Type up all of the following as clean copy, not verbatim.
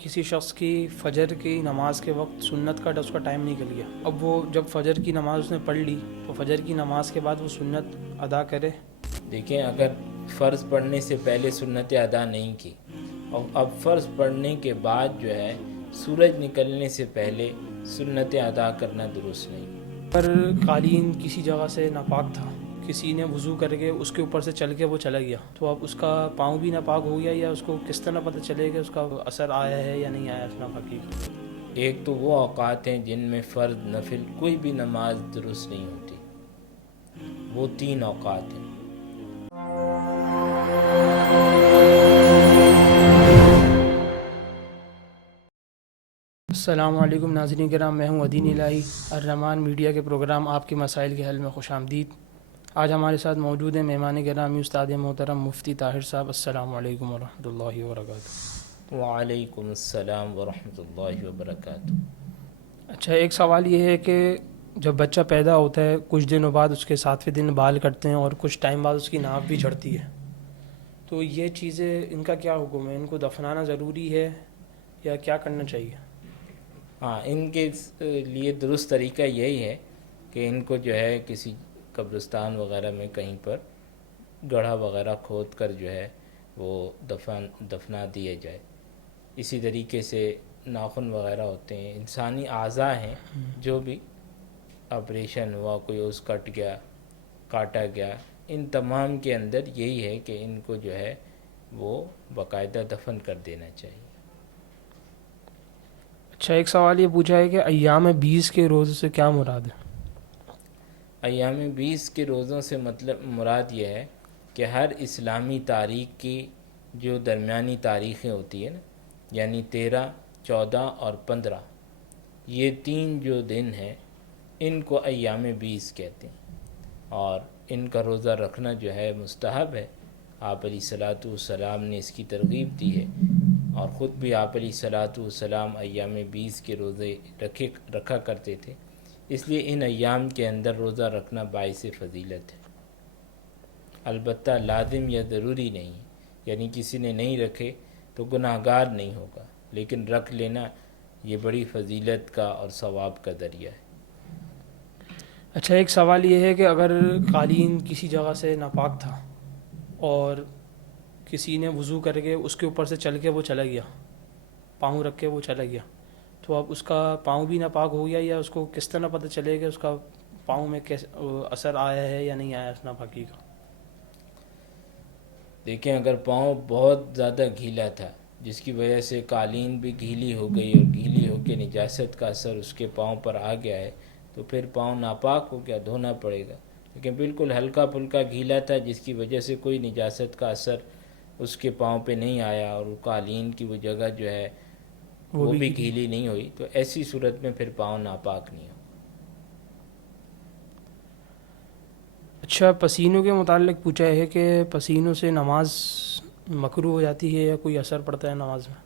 کسی شخص کی فجر کی نماز کے وقت سنت کا اس کا ٹائم نکل گیا، اب وہ جب فجر کی نماز اس نے پڑھ لی تو فجر کی نماز کے بعد وہ سنت ادا کرے؟ دیکھیں، اگر فرض پڑھنے سے پہلے سنتیں ادا نہیں کی اور اب فرض پڑھنے کے بعد جو ہے سورج نکلنے سے پہلے سنتیں ادا کرنا درست نہیں۔ پر قالین کسی جگہ سے ناپاک تھا، کسی نے وضو کر کے اس کے اوپر سے چل کے وہ چلا گیا، تو اب اس کا پاؤں بھی ناپاک ہو گیا، یا اس کو کس طرح پتہ چلے کہ اس کا اثر آیا ہے یا نہیں آیا اس ناپاکی کا؟ ایک تو وہ اوقات ہیں جن میں فرض نفل کوئی بھی نماز درست نہیں ہوتی، وہ 3 اوقات ہیں۔ السلام علیکم ناظرین کرام، میں ہوں عدین الہی، الرحمان میڈیا کے پروگرام آپ کے مسائل کے حل میں خوش آمدید۔ آج ہمارے ساتھ موجود ہیں مہمان گرامی استاد محترم مفتی طاہر صاحب۔ السلام علیکم ورحمۃ اللہ وبرکاتہ۔ وعلیکم السلام ورحمۃ اللہ وبرکاتہ۔ اچھا، ایک سوال یہ ہے کہ جب بچہ پیدا ہوتا ہے کچھ دنوں بعد اس کے 7ویں دن بال کٹتے ہیں اور کچھ ٹائم بعد اس کی ناف بھی جھڑتی ہے، تو یہ چیزیں ان کا کیا حکم ہے؟ ان کو دفنانا ضروری ہے یا کیا کرنا چاہیے؟ ہاں، ان کے لیے درست طریقہ یہی ہے کہ ان کو جو ہے کسی قبرستان وغیرہ میں کہیں پر گڑھا وغیرہ کھود کر جو ہے وہ دفنا دیے جائے۔ اسی طریقے سے ناخن وغیرہ ہوتے ہیں، انسانی اعضاء ہیں، جو بھی آپریشن ہوا، کوئی اس کٹ گیا، کاٹا گیا، ان تمام کے اندر یہی ہے کہ ان کو جو ہے وہ باقاعدہ دفن کر دینا چاہیے۔ اچھا، ایک سوال یہ پوچھا ہے کہ ایام 20 کے روزے سے کیا مراد ہے؟ ایام 20 کے روزوں سے مراد یہ ہے کہ ہر اسلامی تاریخ کی جو درمیانی تاریخیں ہوتی ہیں نا، یعنی 13، 14 اور 15، یہ 3 جو دن ہیں ان کو ایام 20 کہتے ہیں، اور ان کا روزہ رکھنا جو ہے مستحب ہے۔ آپ علیہ الصلاۃ والسلام نے اس کی ترغیب دی ہے، اور خود بھی آپ علیہ الصلاۃ والسلام ایام 20 کے روزے رکھا کرتے تھے، اس لیے ان ایام کے اندر روزہ رکھنا باعث فضیلت ہے۔ البتہ لازم یا ضروری نہیں ہے، یعنی کسی نے نہیں رکھے تو گناہ گار نہیں ہوگا، لیکن رکھ لینا یہ بڑی فضیلت کا اور ثواب کا ذریعہ ہے۔ اچھا، ایک سوال یہ ہے کہ اگر قالین کسی جگہ سے ناپاک تھا اور کسی نے وضو کر کے اس کے اوپر سے چل کے وہ چلا گیا، پاؤں رکھ کے وہ چلا گیا، تو اب اس کا پاؤں بھی ناپاک ہو گیا، یا اس کو کس طرح پتہ چلے کہ اس کا پاؤں میں اثر آیا ہے یا نہیں آیا اس ناپاکی کا؟ دیکھیں، اگر پاؤں بہت زیادہ گیلا تھا جس کی وجہ سے قالین بھی گیلی ہو گئی اور گیلی ہو کے نجاست کا اثر اس کے پاؤں پر آ گیا ہے، تو پھر پاؤں ناپاک ہو گیا، دھونا پڑے گا۔ لیکن بالکل ہلکا پھلکا گیلا تھا جس کی وجہ سے کوئی نجاست کا اثر اس کے پاؤں پہ نہیں آیا، اور قالین کی وہ جگہ جو ہے وہ بھی گیلی نہیں ہوئی، تو ایسی صورت میں پھر پاؤں ناپاک نہیں ہو۔ اچھا، پسینوں کے متعلق پوچھا ہے کہ پسینوں سے نماز مکروہ ہو جاتی ہے یا کوئی اثر پڑتا ہے نماز میں؟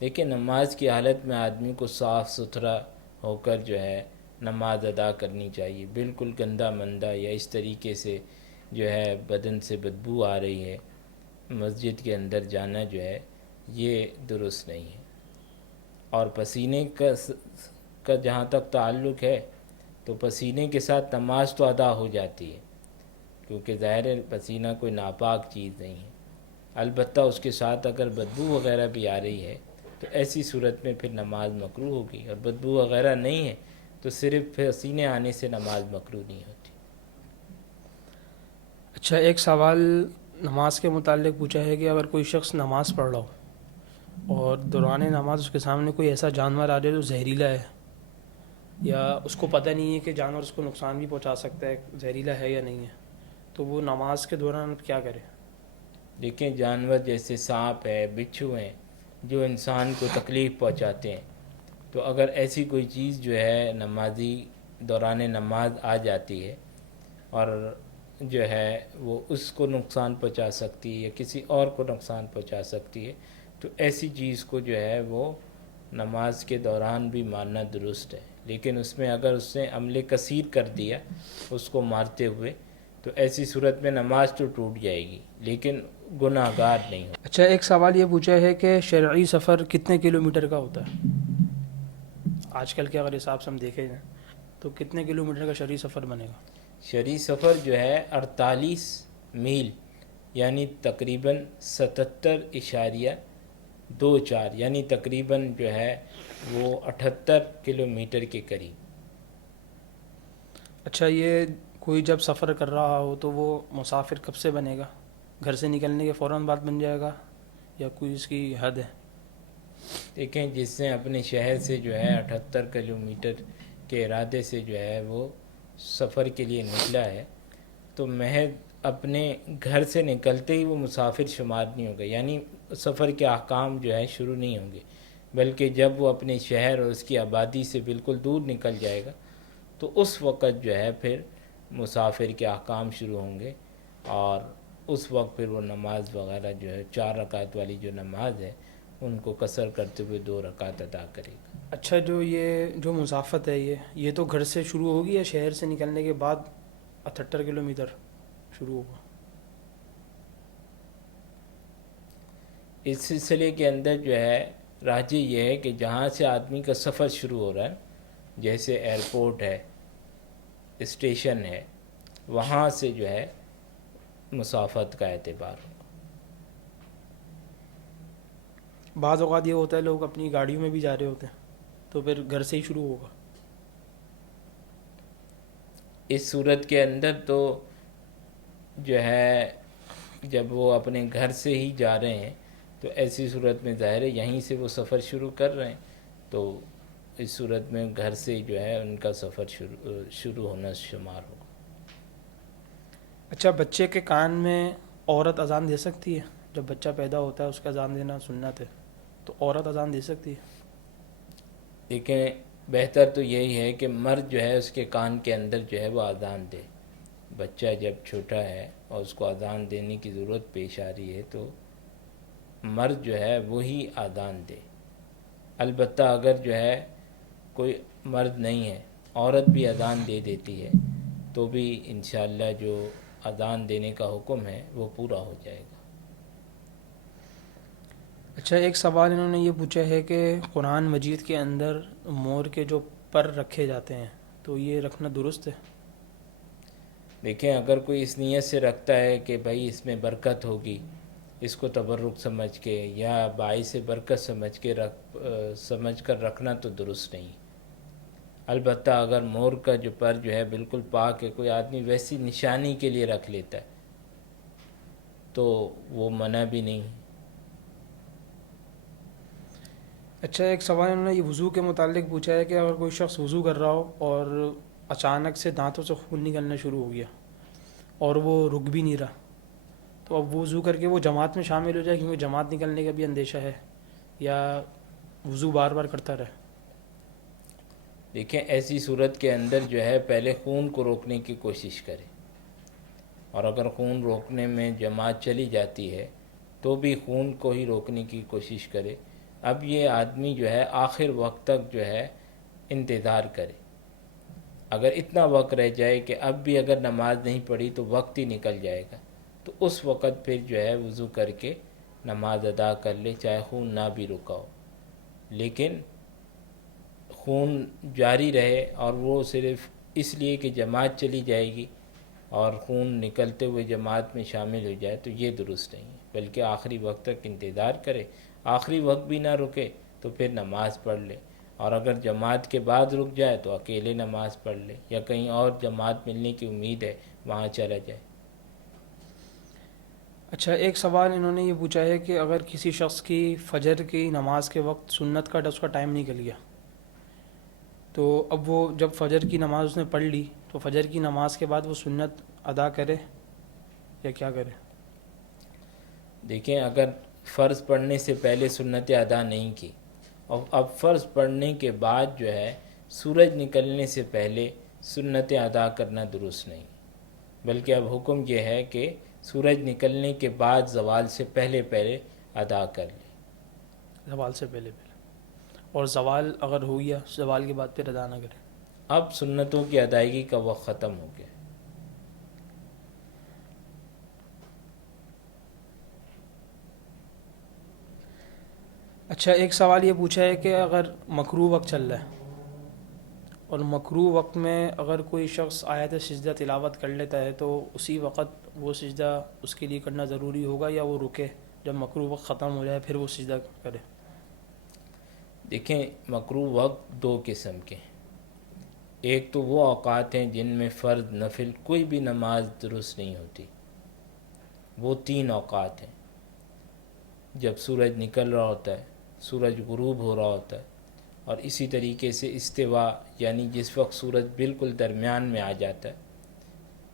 لیکن نماز کی حالت میں آدمی کو صاف ستھرا ہو کر جو ہے نماز ادا کرنی چاہیے۔ بالکل گندا مندہ یا اس طریقے سے جو ہے بدن سے بدبو آ رہی ہے، مسجد کے اندر جانا جو ہے یہ درست نہیں ہے۔ اور پسینے کا جہاں تک تعلق ہے تو پسینے کے ساتھ نماز تو ادا ہو جاتی ہے، کیونکہ ظاہر ہے پسینہ کوئی ناپاک چیز نہیں ہے۔ البتہ اس کے ساتھ اگر بدبو وغیرہ بھی آ رہی ہے تو ایسی صورت میں پھر نماز مکروہ ہوگی، اور بدبو وغیرہ نہیں ہے تو صرف پسینے آنے سے نماز مکروہ نہیں ہوتی۔ اچھا، ایک سوال نماز کے متعلق پوچھا ہے کہ اگر کوئی شخص نماز پڑھ رہا ہو اور دوران نماز اس کے سامنے کوئی ایسا جانور آ جائے جو زہریلا ہے، یا اس کو پتہ نہیں ہے کہ جانور اس کو نقصان بھی پہنچا سکتا ہے، زہریلا ہے یا نہیں ہے، تو وہ نماز کے دوران کیا کرے؟ دیکھیں، جانور جیسے سانپ ہے، بچھو ہیں، جو انسان کو تکلیف پہنچاتے ہیں، تو اگر ایسی کوئی چیز جو ہے نمازی دوران نماز آ جاتی ہے اور جو ہے وہ اس کو نقصان پہنچا سکتی ہے یا کسی اور کو نقصان پہنچا سکتی ہے، تو ایسی چیز کو جو ہے وہ نماز کے دوران بھی مارنا درست ہے۔ لیکن اس میں اگر اس نے عمل کثیر کر دیا اس کو مارتے ہوئے، تو ایسی صورت میں نماز تو ٹوٹ جائے گی لیکن گناہ گار نہیں ہو. اچھا ایک سوال یہ پوچھا ہے کہ شرعی سفر کتنے کلومیٹر کا ہوتا ہے؟ آج کل کے اگر حساب سے ہم دیکھیں جائیں تو کتنے کلومیٹر کا شرعی سفر بنے گا؟ شرعی سفر جو ہے 48 میل یعنی تقریباً 77.24 یعنی تقریباً جو ہے وہ 78 کلومیٹر کے قریب. اچھا یہ کوئی جب سفر کر رہا ہو تو وہ مسافر کب سے بنے گا؟ گھر سے نکلنے کے فوراً بعد بن جائے گا یا کوئی اس کی حد ہے؟ دیکھیں جس نے اپنے شہر سے جو ہے 78 کلومیٹر کے ارادے سے جو ہے وہ سفر کے لیے نکلا ہے تو محض اپنے گھر سے نکلتے ہی وہ مسافر شمار نہیں ہوگا، یعنی سفر کے احکام جو ہے شروع نہیں ہوں گے، بلکہ جب وہ اپنے شہر اور اس کی آبادی سے بالکل دور نکل جائے گا تو اس وقت جو ہے پھر مسافر کے احکام شروع ہوں گے، اور اس وقت پھر وہ نماز وغیرہ جو ہے 4 رکعت والی جو نماز ہے ان کو قصر کرتے ہوئے 2 رکعت ادا کرے گا. اچھا جو مسافت ہے یہ تو گھر سے شروع ہوگی یا شہر سے نکلنے کے بعد 78 کلومیٹر شروع ہوگا؟ اس سلسلے کے اندر جو ہے راجح یہ ہے کہ جہاں سے آدمی کا سفر شروع ہو رہا ہے جیسے ایئرپورٹ ہے، اسٹیشن ہے، وہاں سے جو ہے مسافت کا اعتبار ہو. بعض اوقات یہ ہوتا ہے لوگ اپنی گاڑیوں میں بھی جا رہے ہوتے ہیں تو پھر گھر سے ہی شروع ہوگا. اس صورت کے اندر تو جو ہے جب وہ اپنے گھر سے ہی جا رہے ہیں تو ایسی صورت میں ظاہر ہے یہیں سے وہ سفر شروع کر رہے ہیں، تو اس صورت میں گھر سے جو ہے ان کا سفر شروع ہونا شمار ہوگا. اچھا بچے کے کان میں عورت اذان دے سکتی ہے؟ جب بچہ پیدا ہوتا ہے اس کا اذان دینا سنت ہے، تو عورت اذان دے سکتی ہے؟ دیکھیں بہتر تو یہی ہے کہ مرد جو ہے اس کے کان کے اندر جو ہے وہ اذان دے. بچہ جب چھوٹا ہے اور اس کو اذان دینے کی ضرورت پیش آ رہی ہے تو مرد جو ہے وہی اذان دے. البتہ اگر جو ہے کوئی مرد نہیں ہے، عورت بھی اذان دے دیتی ہے تو بھی انشاءاللہ جو اذان دینے کا حکم ہے وہ پورا ہو جائے گا. اچھا ایک سوال انہوں نے یہ پوچھا ہے کہ قرآن مجید کے اندر مور کے جو پر رکھے جاتے ہیں تو یہ رکھنا درست ہے؟ دیکھیں اگر کوئی اس نیت سے رکھتا ہے کہ بھائی اس میں برکت ہوگی، اس کو تبرک سمجھ کے یا باعث برکت سمجھ کر رکھنا تو درست نہیں. البتہ اگر مور کا جو پر جو ہے بالکل پاک ہے، کوئی آدمی ویسی نشانی کے لیے رکھ لیتا ہے تو وہ منع بھی نہیں. اچھا ایک سوال انہوں نے یہ وضو کے متعلق پوچھا ہے کہ اگر کوئی شخص وضو کر رہا ہو اور اچانک سے دانتوں سے خون نکلنا شروع ہو گیا اور وہ رک بھی نہیں رہا، تو اب وضو کر کے وہ جماعت میں شامل ہو جائے کیونکہ جماعت نکلنے کا بھی اندیشہ ہے، یا وضو بار بار کرتا رہے؟ دیکھیں ایسی صورت کے اندر جو ہے پہلے خون کو روکنے کی کوشش کرے، اور اگر خون روکنے میں جماعت چلی جاتی ہے تو بھی خون کو ہی روکنے کی کوشش کرے. اب یہ آدمی جو ہے آخر وقت تک جو ہے انتظار کرے. اگر اتنا وقت رہ جائے کہ اب بھی اگر نماز نہیں پڑھی تو وقت ہی نکل جائے گا تو اس وقت پھر جو ہے وضو کر کے نماز ادا کر لے چاہے خون نہ بھی رکا ہو. لیکن خون جاری رہے اور وہ صرف اس لیے کہ جماعت چلی جائے گی اور خون نکلتے ہوئے جماعت میں شامل ہو جائے تو یہ درست نہیں ہے، بلکہ آخری وقت تک انتظار کرے. آخری وقت بھی نہ رکے تو پھر نماز پڑھ لے، اور اگر جماعت کے بعد رک جائے تو اکیلے نماز پڑھ لے، یا کہیں اور جماعت ملنے کی امید ہے وہاں چلا جائے. اچھا ایک سوال انہوں نے یہ پوچھا ہے کہ اگر کسی شخص کی فجر کی نماز کے وقت سنت کا اس کا ٹائم نکل گیا تو اب وہ جب فجر کی نماز اس نے پڑھ لی تو فجر کی نماز کے بعد وہ سنت ادا کرے یا کیا کرے؟ دیکھیں اگر فرض پڑھنے سے پہلے سنت ادا نہیں کی اور اب فرض پڑھنے کے بعد جو ہے سورج نکلنے سے پہلے سنت ادا کرنا درست نہیں، بلکہ اب حکم یہ ہے کہ سورج نکلنے کے بعد زوال سے پہلے ادا کر لے. زوال سے پہلے اور زوال اگر ہو گیا زوال کے بعد پھر ادا نہ کرے. اب سنتوں کی ادائیگی کا وقت ختم ہو گیا. اچھا، ایک سوال یہ پوچھا ہے کہ اگر مکروہ وقت چل رہا ہے اور مکروہ وقت میں اگر کوئی شخص آیت سجدہ تلاوت کر لیتا ہے تو اسی وقت وہ سجدہ اس کے لیے کرنا ضروری ہوگا یا وہ رکے جب مکروہ وقت ختم ہو جائے پھر وہ سجدہ کرے؟ دیکھیں، مکروہ وقت دو قسم کے ہیں۔ ایک تو وہ اوقات ہیں جن میں فرض نفل کوئی بھی نماز درست نہیں ہوتی، وہ 3 اوقات ہیں: جب سورج نکل رہا ہوتا ہے، سورج غروب ہو رہا ہوتا ہے، اور اسی طریقے سے استوا، یعنی جس وقت سورج بالکل درمیان میں آ جاتا ہے،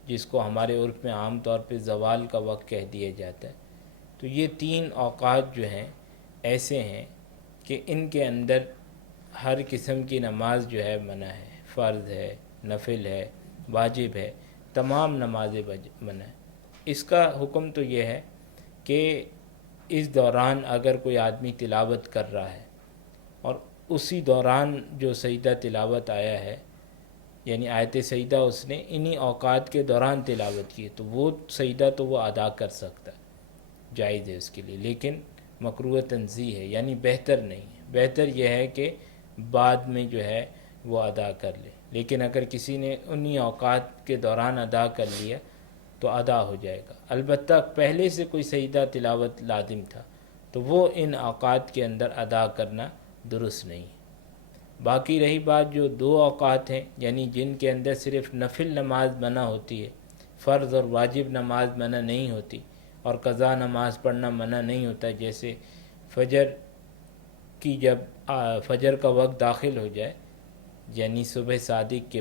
جس کو ہمارے عرف میں عام طور پہ زوال کا وقت کہہ دیا جاتا ہے۔ تو یہ 3 اوقات جو ہیں ایسے ہیں کہ ان کے اندر ہر قسم کی نماز جو ہے منع ہے، فرض ہے، نفل ہے، واجب ہے، تمام نمازیں منع ہے۔ اس کا حکم تو یہ ہے کہ اس دوران اگر کوئی آدمی تلاوت کر رہا ہے اور اسی دوران جو سجدہ تلاوت آیا ہے، یعنی آیت سجدہ اس نے انہی اوقات کے دوران تلاوت کی، تو وہ سجدہ تو وہ ادا کر سکتا ہے، جائز ہے اس کے لیے، لیکن مکروہ تنزیہ ہے، یعنی بہتر نہیں ہے۔ بہتر یہ ہے کہ بعد میں جو ہے وہ ادا کر لے، لیکن اگر کسی نے انہی اوقات کے دوران ادا کر لیا تو ادا ہو جائے گا۔ البتہ پہلے سے کوئی سجدہ تلاوت لازم تھا تو وہ ان اوقات کے اندر ادا کرنا درست نہیں ہے۔ باقی رہی بات جو 2 اوقات ہیں، یعنی جن کے اندر صرف نفل نماز منع ہوتی ہے، فرض اور واجب نماز منع نہیں ہوتی، اور قضا نماز پڑھنا منع نہیں ہوتا، جیسے فجر کی جب فجر کا وقت داخل ہو جائے، یعنی صبح صادق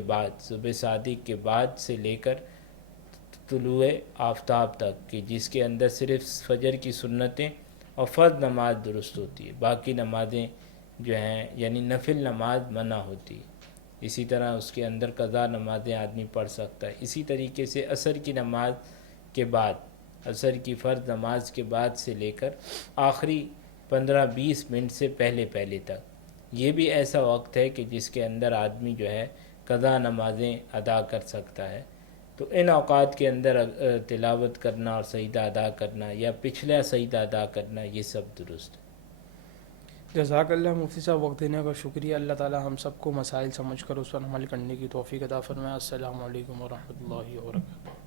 کے بعد سے لے کر طلوع آفتاب تک، کہ جس کے اندر صرف فجر کی سنتیں اور فرض نماز درست ہوتی ہے، باقی نمازیں جو ہیں یعنی نفل نماز منع ہوتی ہے۔ اسی طرح اس کے اندر قضا نمازیں آدمی پڑھ سکتا ہے۔ اسی طریقے سے عصر کی نماز کے بعد، عصر کی فرض نماز کے بعد سے لے کر آخری 15-20 منٹ سے پہلے تک، یہ بھی ایسا وقت ہے کہ جس کے اندر آدمی جو ہے قضا نمازیں ادا کر سکتا ہے۔ تو ان اوقات کے اندر تلاوت کرنا اور سجدہ ادا کرنا یا پچھلا سجدہ ادا کرنا، یہ سب درست ہے۔ جزاک اللہ مفتی صاحب، وقت دینے کا شکریہ۔ اللہ تعالی ہم سب کو مسائل سمجھ کر اس پر عمل کرنے کی توفیق عطا فرمائے۔ السلام علیکم ورحمۃ اللہ وبرکاتہ۔